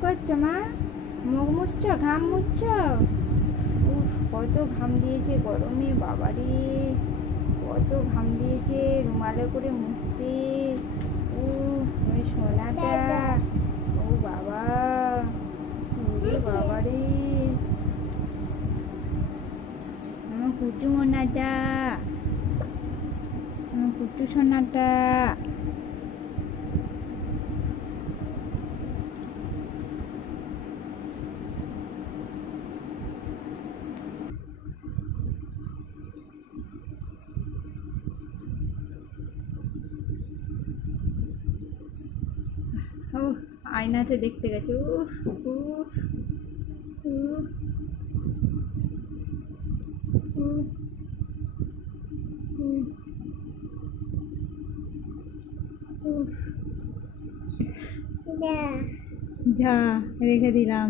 করছ, মা? মুখ মুছছ, ঘাম মুছছ? উফ, কত ঘাম দিয়েছে গরমে, বাবারে। কত ঘাম দিয়েছে, রুমালে করে মুছছে। ও সোনাটা। ও বাবা বাবারে। আমার কুটু মোনাটা আমার কুটু সোনাটা। ও আয়নাতে দেখতে গেছে উফ উফ উফ উফ যা। রেখে দিলাম।